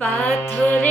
পাথরে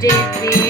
day.